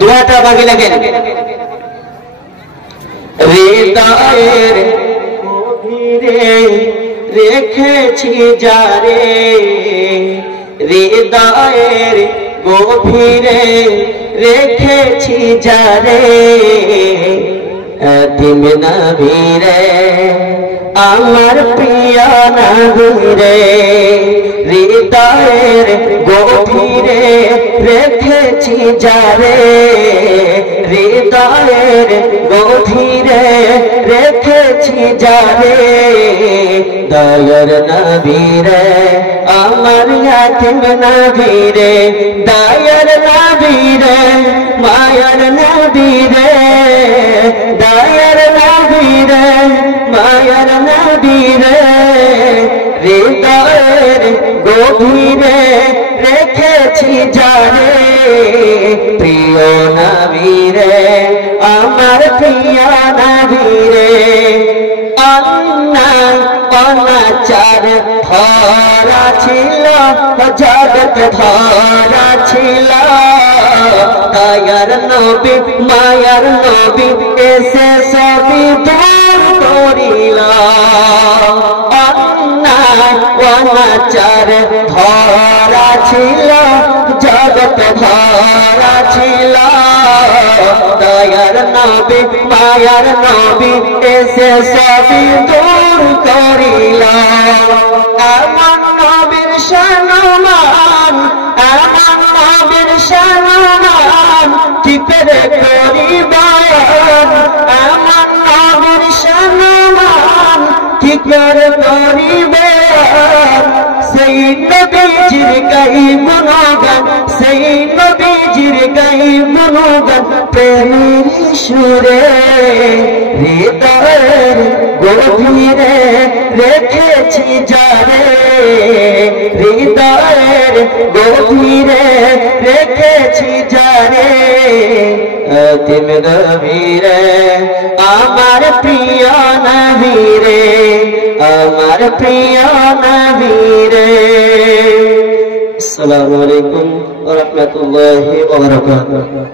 দোয়াটা বাকি লাগেন। হৃদয়ের গভীরে রেখেছি যারে, হৃদয়ের গভীরে রেখেছি যারে, এতিম নবীরে আমার প্রিয় নবীরে, হৃদয়ের গভীরে রেখেছি যারে, হৃদয়ের গভীরে রেখেছি যারে, দয়ার নবীরে আমার এতিম নবীরে, দয়ার নবীরে মায়ার নবীরে, দয়ার নবীরে মায়ার নবীরে, হৃদয়ের গভীরে রেখেছি যারে, প্রিয় নবীরে আমার প্রিয় নবীরে, অন্যায় অনাচার ধরা ছিল জগৎ ধরা ছিল, দয়ার নবী মায়ার নবী এসে সবই দূর করিল, অন্যায় অনাচার ধরা ছিল জগৎ ধরা ছিল, দয়ার নবী মায়ার নবী এসে সবই দূর করিল, এমন নবীর সম্মান, এমন নবীর সম্মান কি করে করি বয়ান, এমন নবীর সম্মান কি করে করি বয়ান, সেই নবীজির গাই গুণগান, সেই নবীজির গাই গুণগান প্রেমের সুরে, হৃদয়ের গভীরে রেখেছি যারে, হৃদয়ের গভীরে রেখেছি যারে, এতিম নবীরে আমার প্রিয় নবীরে, আমার প্রিয় নবীরে। আসসালামু আলাইকুম ওয়া রাহমাতুল্লাহি ওয়া বারাকাতুহু।